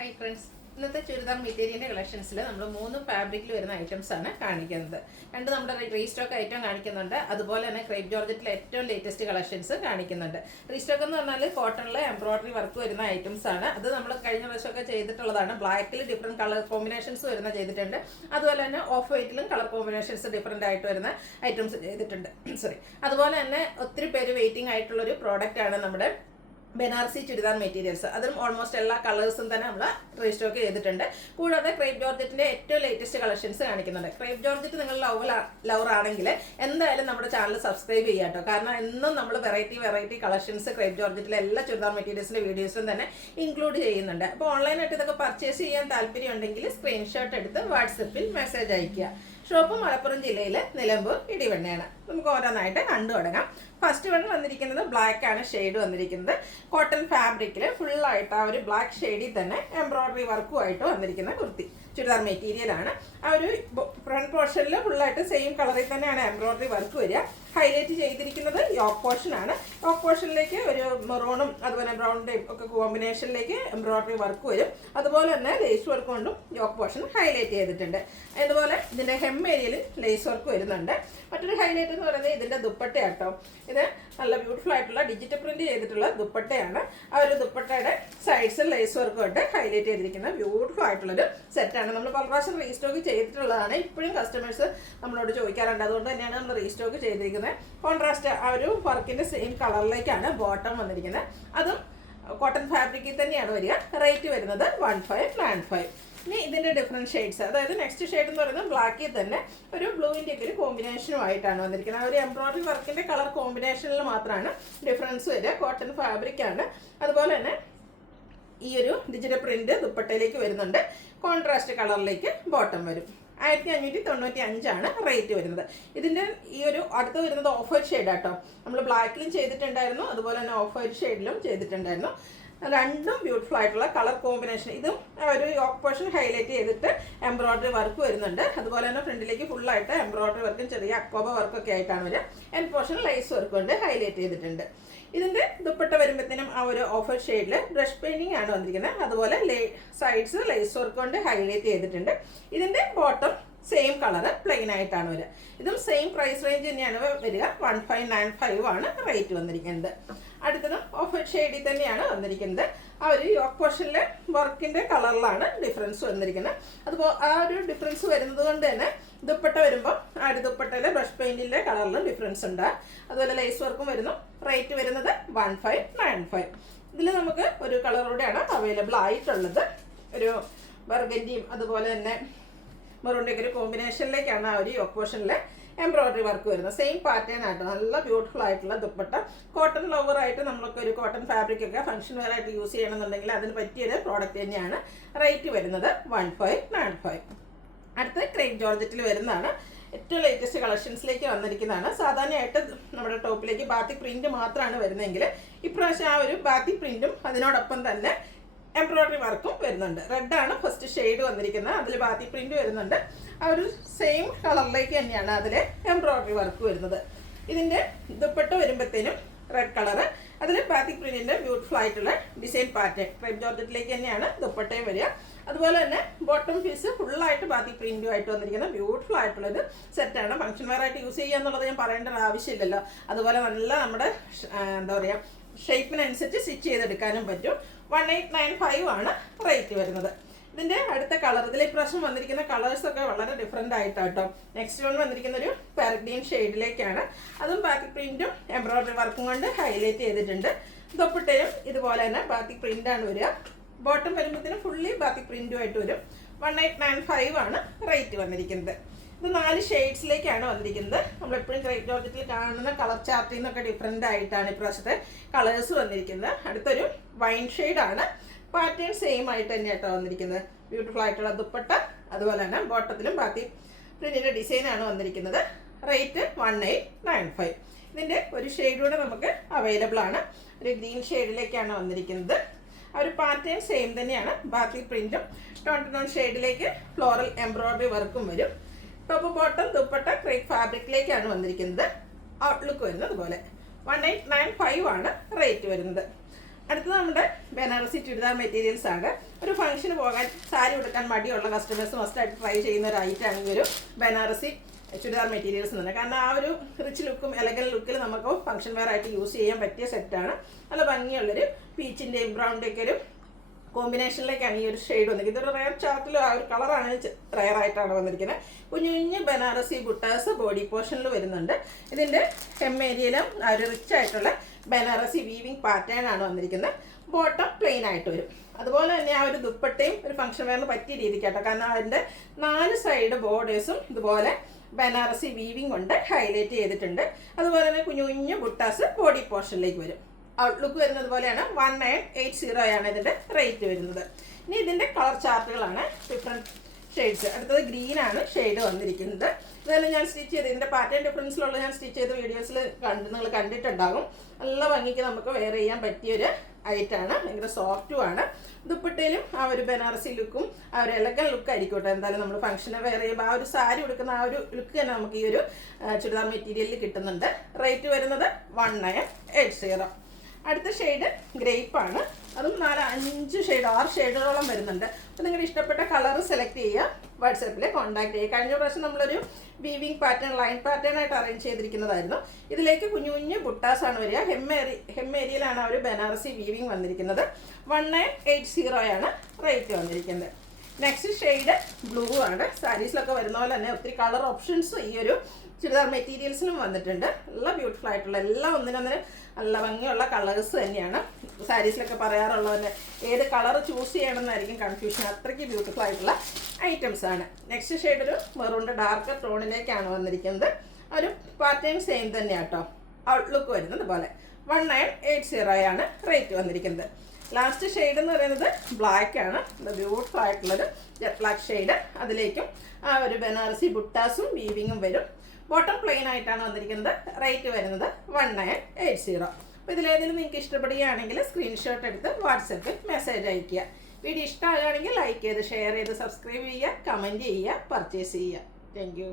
Hi friends, ഇന്നത്തെ ചുരിദാർ മെറ്റീരിയലിൻ്റെ കളക്ഷൻസിൽ നമ്മൾ 3 ഫാബ്രിക്കിൽ വരുന്ന ഐറ്റംസ് ആണ് കാണിക്കുന്നത്. രണ്ട് നമ്മുടെ റീസ്റ്റോക്ക് ഐറ്റം കാണിക്കുന്നുണ്ട്, അതുപോലെ തന്നെ ക്രേപ്പ് ജോർജറ്റിലെ ഏറ്റവും ലേറ്റസ്റ്റ് കളക്ഷൻസ് കാണിക്കുന്നുണ്ട്. റീസ്റ്റോക്ക് എന്ന് പറഞ്ഞാൽ കോട്ടണിലെ എംബ്രോയിഡറി വർക്ക് വരുന്ന ഐറ്റംസ് ആണ്. അത് നമ്മൾ കഴിഞ്ഞ വർഷമൊക്കെ ചെയ്തിട്ടുള്ളതാണ്. ബ്ലാക്കിൽ ഡിഫറെൻറ്റ് കളർ കോമ്പിനേഷൻസ് വരുന്ന ചെയ്തിട്ടുണ്ട്. അതുപോലെ തന്നെ ഓഫ് വൈറ്റിലും കളർ കോമ്പിനേഷൻസ് ഡിഫറെൻ്റ് ആയിട്ട് വരുന്ന ഐറ്റംസ് ചെയ്തിട്ടുണ്ട്. അതുപോലെ തന്നെ ഒത്തിരി പേര് വെയിറ്റിംഗ് ആയിട്ടുള്ളൊരു പ്രോഡക്റ്റ് ആണ് നമ്മുടെ ബനാറസി ചുരിദാർ മെറ്റീരിയൽസ്. അതിലും ഓൾമോസ്റ്റ് എല്ലാ കളേഴ്സും തന്നെ നമ്മൾ റീസ്റ്റോക്ക് ചെയ്തിട്ടുണ്ട്. കൂടാതെ ക്രേപ്പ് ജോർജറ്റിൻ്റെ ഏറ്റവും ലേറ്റസ്റ്റ് കളക്ഷൻസ് കാണിക്കുന്നുണ്ട്. ക്രേപ്പ് ജോർജറ്റ് നിങ്ങൾ ലവർ ആണെങ്കിൽ എന്തായാലും നമ്മുടെ ചാനൽ സബ്സ്ക്രൈബ് ചെയ്യാം കേട്ടോ. കാരണം എന്നും നമ്മൾ വെറൈറ്റി കളക്ഷൻസ് ക്രേപ്പ് ജോർജറ്റിലെ എല്ലാ ചുരിദാർ മെറ്റീരിയൽസിൻ്റെ വീഡിയോസും തന്നെ ഇൻക്ലൂഡ് ചെയ്യുന്നുണ്ട്. അപ്പോൾ ഓൺലൈനായിട്ട് ഇതൊക്കെ പർച്ചേസ് ചെയ്യാൻ താല്പര്യം ഉണ്ടെങ്കിൽ സ്ക്രീൻഷോട്ട് എടുത്ത് വാട്സപ്പിൽ മെസ്സേജ് അയയ്ക്കുക. ഷോപ്പ് മലപ്പുറം ജില്ലയിലെ നിലമ്പൂർ ഇടിവണ്ണയാണ്. നമുക്ക് ഓരോന്നായിട്ട് കണ്ടു തുടങ്ങാം. ഫസ്റ്റ് വൺ വന്നിരിക്കുന്നത് ബ്ലാക്ക് ആണ് ഷെയ്ഡ് വന്നിരിക്കുന്നത്. കോട്ടൺ ഫാബ്രിക്കിൽ ഫുള്ളായിട്ട് ആ ഒരു ബ്ലാക്ക് ഷെയ്ഡിൽ തന്നെ എംബ്രോയിഡറി വർക്കുമായിട്ട് വന്നിരിക്കുന്ന കുർത്തി ചുരിദാർ മെറ്റീരിയൽ ആണ്. ആ ഒരു ഫ്രണ്ട് പോർഷനിൽ ഫുള്ളായിട്ട് സെയിം കളറിൽ തന്നെയാണ് എംബ്രോയിഡറി വർക്ക് വരിക. ഹൈലൈറ്റ് ചെയ്തിരിക്കുന്നത് യോക്ക് പോർഷൻ ആണ്. യോക്ക് പോർഷനിലേക്ക് ഒരു മെറൂണും അതുപോലെ ബ്രൗണിൻ്റെയും ഒക്കെ കോമ്പിനേഷനിലേക്ക് എംബ്രോയിഡറി വർക്ക് വരും. അതുപോലെ തന്നെ ലേസ് വർക്ക് കൊണ്ടും യോക്ക് പോർഷൻ ഹൈലൈറ്റ് ചെയ്തിട്ടുണ്ട്. അതുപോലെ ഇതിൻ്റെ ഹെം ഏരിയയിൽ ലേസ് വർക്ക് വരുന്നുണ്ട്. മറ്റൊരു ഹൈലൈറ്റ് എന്ന് പറയുന്നത് ഇതിൻ്റെ ദുപ്പട്ടയാട്ടോ. ഇത് നല്ല ബ്യൂട്ടിഫുൾ ആയിട്ടുള്ള ഡിജിറ്റൽ പ്രിന്റ് ചെയ്തിട്ടുള്ള ദുപ്പട്ടയാണ്. ആ ഒരു ദുപ്പട്ടയുടെ സൈഡ്സിൽ ലേസ് വർക്ക് കൊണ്ട് ഹൈലൈറ്റ് ചെയ്തിരിക്കുന്ന ബ്യൂട്ടിഫുൾ ആയിട്ടുള്ളൊരു സെറ്റാണ്. നമ്മൾ പല പ്രാവശ്യം റീസ്റ്റോക്ക് ചെയ്തിട്ടുള്ളതാണ്. ഇപ്പോഴും കസ്റ്റമേഴ്സ് നമ്മളോട് ചോദിക്കാറുണ്ട്. അതുകൊണ്ട് തന്നെയാണ് നമ്മൾ റീസ്റ്റോക്ക് ചെയ്തിരിക്കുന്നത്. കോൺട്രാസ്റ്റ് ആ ഒരു വർക്കിന്റെ സെയിം കളറിലേക്കാണ് ബോട്ടം വന്നിരിക്കുന്നത്. അതും കോട്ടൺ ഫാബ്രിക്കിൽ തന്നെയാണ് വരിക. റേറ്റ് വരുന്നത് 1595. ഇനി ഇതിന്റെ ഡിഫറെന്റ് ഷെയ്ഡ്സ്, അതായത് നെക്സ്റ്റ് ഷെയ്ഡ് എന്ന് പറയുന്നത് ബ്ലാക്കിൽ തന്നെ ഒരു ബ്ലൂവിൻ്റെ ഒക്കെ ഒരു കോമ്പിനേഷനുമായിട്ടാണ് വന്നിരിക്കുന്നത്. ആ ഒരു എംബ്രോയിഡറി വർക്കിന്റെ കളർ കോമ്പിനേഷനിൽ മാത്രമാണ് ഡിഫറൻസ് വരിക. കോട്ടൺ ഫാബ്രിക് ആണ്. അതുപോലെ തന്നെ ഈ ഒരു ഡിജിറ്റൽ പ്രിന്റ് ദുപ്പട്ടയിലേക്ക് വരുന്നുണ്ട്. കോൺട്രാസ്റ്റ് കളറിലേക്ക് ബോട്ടം വരും. 1595 റേറ്റ് വരുന്നത്. ഇതിൻ്റെ ഈ ഒരു അടുത്ത് വരുന്നത് ഓഫ് വൈറ്റ് ഷെയ്ഡ് ആട്ടോ. നമ്മൾ ബ്ലാക്കിലും ചെയ്തിട്ടുണ്ടായിരുന്നു, അതുപോലെ തന്നെ ഓഫ് വൈറ്റ് ഷെയ്ഡിലും ചെയ്തിട്ടുണ്ടായിരുന്നു. രണ്ടും ബ്യൂട്ടിഫുൾ ആയിട്ടുള്ള കളർ കോമ്പിനേഷൻ. ഇതും ഒരു യോക്ക് പോർഷൻ ഹൈലൈറ്റ് ചെയ്തിട്ട് എംബ്രോയിഡറി വർക്ക് വരുന്നുണ്ട്. അതുപോലെ തന്നെ ഫ്രണ്ടിലേക്ക് ഫുള്ളായിട്ട് എംബ്രോയിഡറി വർക്കും ചെറിയ അക്കോബ വർക്കൊക്കെ ആയിട്ടാണ് വരിക. എൻഡ് പോർഷൻ ലൈസ് വർക്ക് കൊണ്ട് ഹൈലൈറ്റ് ചെയ്തിട്ടുണ്ട്. ഇതിൻ്റെ ദുപ്പട്ട വരുമ്പോഴത്തേനും ആ ഒരു ഓഫർ ഷെയ്ഡിൽ ബ്രഷ് പെയിന്റിംഗ് ആണ് വന്നിരിക്കുന്നത്. അതുപോലെ സൈഡ്സ് ലേസ് വർക്ക് കൊണ്ട് ഹൈലൈറ്റ് ചെയ്തിട്ടുണ്ട്. ഇതിൻ്റെ ബോട്ടം സെയിം കളർ പ്ലെയിൻ ആയിട്ടാണ് വരിക. ഇതും സെയിം പ്രൈസ് റേഞ്ച് തന്നെയാണ് വരിക. 1595 ആണ് റേറ്റ് വന്നിരിക്കുന്നത്. അടുത്തതും ഓഫ് ഷെയ്ഡിൽ തന്നെയാണ് വന്നിരിക്കുന്നത്. ആ ഒരു യോക്ക് പോർഷനിലെ വർക്കിന്റെ കളറിലാണ് ഡിഫറൻസ് വന്നിരിക്കുന്നത്. അതുപോലെ ആ ഒരു ഡിഫറൻസ് വരുന്നത് കൊണ്ട് തന്നെ ദുപ്പട്ട വരുമ്പോൾ ആ ഒരു ദുപ്പട്ടയിലെ ബ്രഷ് പെയിന്റിന്റെ കളറിലും ഡിഫറൻസ് ഉണ്ട്. അതുപോലെ ലേസ് വർക്കും വരുന്നു. റേറ്റ് വരുന്നത് 1595. ഇതിൽ നമുക്ക് ഒരു കളറോടെയാണ് അവൈലബിൾ ആയിട്ടുള്ളത്. ഒരു ബർഗൻഡിയും അതുപോലെ തന്നെ മെറൂണിൻ്റെ ഒക്കെ ഒരു കോമ്പിനേഷനിലേക്കാണ് ആ ഒരു യോക്ക് പോർഷനിലെ എംബ്രോയിഡറി വർക്ക് വരുന്നത്. സെയിം പാറ്റേൺ ആയിട്ട് നല്ല ബ്യൂട്ടിഫുൾ ആയിട്ടുള്ള ദുപ്പട്ട. കോട്ടൺ ലവർ ആയിട്ട് നമ്മളൊക്കെ ഒരു കോട്ടൺ ഫാബ്രിക് ഒക്കെ ഫംഗ്ഷൻ വെയർ ആയിട്ട് യൂസ് ചെയ്യണമെന്നുണ്ടെങ്കിൽ അതിന് പറ്റിയൊരു പ്രോഡക്റ്റ് തന്നെയാണ്. റേറ്റ് വരുന്നത് 1595. അടുത്ത ക്രേപ്പ് ജോർജറ്റിൽ വരുന്നതാണ്. ഏറ്റവും ലേറ്റസ്റ്റ് കളക്ഷൻസിലേക്ക് വന്നിരിക്കുന്നതാണ്. സാധാരണയായിട്ട് നമ്മുടെ ടോപ്പിലേക്ക് ബാത്തിക് പ്രിന്റ് മാത്രമാണ് വരുന്നതെങ്കിൽ ഇപ്രാവശ്യം ആ ഒരു ബാത്തിക് പ്രിന്റും അതിനോടൊപ്പം തന്നെ എംബ്രോയിഡറി വർക്കും വരുന്നുണ്ട്. റെഡാണ് ഫസ്റ്റ് ഷെയ്ഡ് വന്നിരിക്കുന്നത്. അതിൽ ബാത്തിക് പ്രിന്റ് വരുന്നുണ്ട്. ആ ഒരു സെയിം കളറിലേക്ക് തന്നെയാണ് അതിൽ എംബ്രോയിഡറി വർക്ക് വരുന്നത്. ഇതിൻ്റെ ദുപ്പട്ട വരുമ്പോഴത്തേനും റെഡ് കളറ്, അതിൽ ബാത്തിക് പ്രിന്റിന്റെ ബ്യൂട്ടിഫുൾ ആയിട്ടുള്ള ഡിസൈൻ പാറ്റേൺ ക്രേപ്പ് ജോർജറ്റിലേക്ക് തന്നെയാണ് ദുപ്പട്ടയും വരിക. അതുപോലെ തന്നെ ബോട്ടം പീസ് ഫുള്ളായിട്ട് ബാത്തിക് പ്രിന്റുമായിട്ട് വന്നിരിക്കുന്ന ബ്യൂട്ടിഫുൾ ആയിട്ടുള്ളൊരു സെറ്റാണ്. ഫംഗ്ഷൻ വെയർ ആയിട്ട് യൂസ് ചെയ്യുക എന്നുള്ളത് ഞാൻ പറയേണ്ട ആവശ്യമില്ലല്ലോ. അതുപോലെ നല്ല നമ്മുടെ എന്താ പറയുക ഷേപ്പിനനുസരിച്ച് സ്റ്റിച്ച് ചെയ്തെടുക്കാനും പറ്റും. 1895 ആണ് റേറ്റ് വരുന്നത്. ഇതിൻ്റെ അടുത്ത കളർ, ഇതിൽ ഇപ്രാവശ്യം വന്നിരിക്കുന്ന കളേഴ്സൊക്കെ വളരെ ഡിഫറെൻ്റ് ആയിട്ടാട്ടോ. നെക്സ്റ്റ് വൺ വന്നിരിക്കുന്ന ഒരു പാരഗ്രീൻ ഷെയ്ഡിലേക്കാണ്. അതും ബാത്തിക് പ്രിന്റും എംബ്രോയിഡറി വർക്കും കൊണ്ട് ഹൈലൈറ്റ് ചെയ്തിട്ടുണ്ട്. ദുപ്പട്ടയും ഇതുപോലെ തന്നെ ബാത്തിക് പ്രിന്റാണ് വരിക. ബോട്ടം വരുമ്പോഴത്തേനും ഫുള്ളി ബാത്തിക് പ്രിന്റുമായിട്ട് വരും. 1895 ആണ് റേറ്റ് വന്നിരിക്കുന്നത്. ഇത് 4 ഷെയ്ഡ്സിലേക്കാണ് വന്നിരിക്കുന്നത്. നമ്മളെപ്പോഴും ക്രേപ്പ് ജോർജറ്റിൽ കാണുന്ന കളർ ചാർട്ടിൽ നിന്നൊക്കെ ഡിഫറെൻ്റ് ആയിട്ടാണ് ഇപ്രാവശ്യത്തെ കളേഴ്സ് വന്നിരിക്കുന്നത്. അടുത്തൊരു വൈൻ ഷെയ്ഡാണ്. പാറ്റേൺ സെയിം ആയിട്ട് തന്നെ കേട്ടോ വന്നിരിക്കുന്നത്. ബ്യൂട്ടിഫുൾ ആയിട്ടുള്ള ദുപ്പട്ട, അതുപോലെ തന്നെ ബോട്ടത്തിലും ബാത്തിക് പ്രിന്റിൻ്റെ ഡിസൈനാണ് വന്നിരിക്കുന്നത്. റേറ്റ് 1895. ഇതിൻ്റെ ഒരു ഷെയ്ഡ് കൂടെ നമുക്ക് അവൈലബിൾ ആണ്. ഒരു ഗ്രീൻ ഷെയ്ഡിലേക്കാണ് വന്നിരിക്കുന്നത്. ആ ഒരു പാറ്റേൺ സെയിം തന്നെയാണ്. ബാത്തിക് പ്രിന്റും ടോൺ ഷെയ്ഡിലേക്ക് ഫ്ലോറൽ എംബ്രോയിഡറി വർക്കും വരും. ടോപ്പ് ബോട്ടം ദുപ്പട്ട ക്രേപ്പ് ഫാബ്രിക്കിലേക്കാണ് വന്നിരിക്കുന്നത്. ഔട്ട്ലുക്ക് വരുന്നത് പോലെ 1895 ആണ് റേറ്റ് വരുന്നത്. അടുത്തത് നമ്മുടെ ബനാറസി ചുരിദാർ മെറ്റീരിയൽസ് ആണ്. ഒരു ഫംഗ്ഷന് പോകാൻ സാരി ഉടുക്കാൻ മടിയുള്ള കസ്റ്റമേഴ്സ് മസ്റ്റായിട്ട് ട്രൈ ചെയ്യുന്ന ഒരു ഐറ്റമാണ് ഈ ഒരു ബനാറസി ചുരിദാർ മെറ്റീരിയൽസ് എന്ന് പറഞ്ഞാൽ. കാരണം ആ ഒരു റിച്ച് ലുക്കും എലഗൻ ലുക്കിൽ നമുക്ക് ഫംഗ്ഷൻ വെയർ ആയിട്ട് യൂസ് ചെയ്യാൻ പറ്റിയ സെറ്റാണ്. നല്ല ഭംഗിയുള്ളൊരു പീച്ചിൻ്റെയും ബ്രൗണിൻ്റെ ഒക്കെ ഒരു കോമ്പിനേഷനിലേക്കാണ് ഈ ഒരു ഷെയ്ഡ് വന്നിരിക്കുന്നത്. ഇതൊരു റയർ ചാർട്ടിൽ ആ ഒരു കളറാണ് റയർ ആയിട്ടാണ് വന്നിരിക്കുന്നത്. കുഞ്ഞു കുഞ്ഞ് ബനാറസി ബുട്ടാസ് ബോഡി പോർഷനിൽ വരുന്നുണ്ട്. ഇതിൻ്റെ ഹെം ഏരിയയിലും ആ ഒരു റിച്ച് ആയിട്ടുള്ള ബനാറസി വീവിങ് പാറ്റേൺ ആണ് വന്നിരിക്കുന്നത്. ബോട്ടം പ്ലെയിൻ ആയിട്ട് വരും. അതുപോലെ തന്നെ ആ ഒരു ദുപ്പട്ടയും ഒരു ഫംഗ്ഷൻ വെയറിന് പറ്റിയ രീതിക്കാട്ടോ. കാരണം അതിൻ്റെ 4 സൈഡ് ബോർഡേഴ്സും ഇതുപോലെ ബനാറസി വീവിങ് കൊണ്ട് ഹൈലൈറ്റ് ചെയ്തിട്ടുണ്ട്. അതുപോലെ തന്നെ കുഞ്ഞു കുഞ്ഞു ബുട്ടാസ് ബോഡി പോർഷനിലേക്ക് വരും. ഔട്ട്ലുക്ക് വരുന്നത് പോലെയാണ്. 1980 ആണ് ഇതിൻ്റെ റേറ്റ് വരുന്നത്. ഇനി ഇതിൻ്റെ കളർ ചാർട്ടുകളാണ്, ഡിഫറെൻറ്റ് ഷെയ്ഡ്സ്. അടുത്തത് ഗ്രീനാണ് ഷെയ്ഡ് വന്നിരിക്കുന്നത്. ഇതെല്ലാം ഞാൻ സ്റ്റിച്ച് ചെയ്ത് ഇതിൻ്റെ പാറ്റേൺ ഡിഫറൻസിലുള്ള ഞാൻ സ്റ്റിച്ച് ചെയ്ത വീഡിയോസിൽ നിങ്ങൾ കണ്ടിട്ടുണ്ടാകും. നല്ല ഭംഗിക്ക് നമുക്ക് വെയർ ചെയ്യാൻ പറ്റിയൊരു ഐറ്റാണ്. ഭയങ്കര സോഫ്റ്റുമാണ്. ദുപ്പട്ടയിലും ആ ഒരു ബനാറസി ലുക്കും ആ ഒരു എലഗൻ ലുക്ക് ആയിരിക്കട്ടെ. എന്തായാലും നമ്മൾ ഫംഗ്ഷന് വെയർ ചെയ്യുമ്പോൾ ആ ഒരു സാരി ഉടുക്കുന്ന ആ ഒരു ലുക്ക് തന്നെ നമുക്ക് ഈ ഒരു ചുരിദാർ മെറ്റീരിയലിൽ കിട്ടുന്നുണ്ട്. റേറ്റ് വരുന്നത് 1980. അടുത്ത ഷെയ്ഡ് ഗ്രേപ്പാണ്. അതും 5 ഷെയ്ഡ് 6 ഷെയ്ഡുകളോളം വരുന്നുണ്ട്. അപ്പോൾ നിങ്ങളുടെ ഇഷ്ടപ്പെട്ട കളർ സെലക്ട് ചെയ്യുക, വാട്സാപ്പിൽ കോൺടാക്ട് ചെയ്യുക. കഴിഞ്ഞ പ്രാവശ്യം നമ്മളൊരു വീവിങ് പാറ്റേൺ ലൈൻ പാറ്റേൺ ആയിട്ട് അറേഞ്ച് ചെയ്തിരിക്കുന്നതായിരുന്നു. ഇതിലേക്ക് കുഞ്ഞു കുഞ്ഞു ബുട്ടാസാണ് വരിക. ഹെം ഏരിയയിലാണ് ആ ഒരു ബനാറസി വീവിങ് വന്നിരിക്കുന്നത്. 1980 ആണ് റേറ്റ് വന്നിരിക്കുന്നത്. നെക്സ്റ്റ് ഷെയ്ഡ് ബ്ലൂ ആണ്. സാരീസിലൊക്കെ വരുന്ന പോലെ തന്നെ ഒത്തിരി കളർ ഓപ്ഷൻസ് ഈ ഒരു ചുരിദാർ മെറ്റീരിയൽസിനും വന്നിട്ടുണ്ട്. നല്ല ബ്യൂട്ടിഫുൾ ആയിട്ടുള്ള എല്ലാം ഒന്നിനൊന്നിന് നല്ല ഭംഗിയുള്ള കളേഴ്സ് തന്നെയാണ്. സാരീസിലൊക്കെ പറയാറുള്ളത് ഏത് കളർ ചൂസ് ചെയ്യണമെന്നായിരിക്കും കൺഫ്യൂഷൻ. അത്രയ്ക്ക് ബ്യൂട്ടിഫുൾ ആയിട്ടുള്ള ഐറ്റംസ് ആണ്. നെക്സ്റ്റ് ഷെയ്ഡ് ഒരു മെറൂണിൻ്റെ ഡാർക്കർ ടോണിലേക്കാണ് വന്നിരിക്കുന്നത്. ഒരു പാറ്റേൺ സെയിം തന്നെയാണ് കേട്ടോ. ഔട്ട്ലുക്ക് വരുന്നത് പോലെ 1980 ആണ് റേറ്റ് വന്നിരിക്കുന്നത്. ലാസ്റ്റ് ഷെയ്ഡ് എന്ന് പറയുന്നത് ബ്ലാക്ക് ആണ്. ബ്യൂട്ടിഫുൾ ആയിട്ടുള്ളൊരു ജെറ്റ് ബ്ലാക്ക് ഷെയ്ഡ്. അതിലേക്കും ആ ഒരു ബനാറസി ബുട്ടാസും വീവിങ്ങും വരും. ബോട്ടം പ്ലെയിൻ ആയിട്ടാണ് വന്നിരിക്കുന്നത്. റേറ്റ് വരുന്നത് 1980. അപ്പോൾ ഇതിലേതെങ്കിലും നിങ്ങൾക്ക് ഇഷ്ടപ്പെടുകയാണെങ്കിൽ സ്ക്രീൻഷോട്ട് എടുത്ത് വാട്സപ്പിൽ മെസ്സേജ് അയയ്ക്കുക. വീഡിയോ ഇഷ്ടമാകുകയാണെങ്കിൽ ലൈക്ക് ചെയ്ത് ഷെയർ ചെയ്ത് സബ്സ്ക്രൈബ് ചെയ്യുക, കമൻറ്റ് ചെയ്യുക, പർച്ചേസ് ചെയ്യുക. Thank you.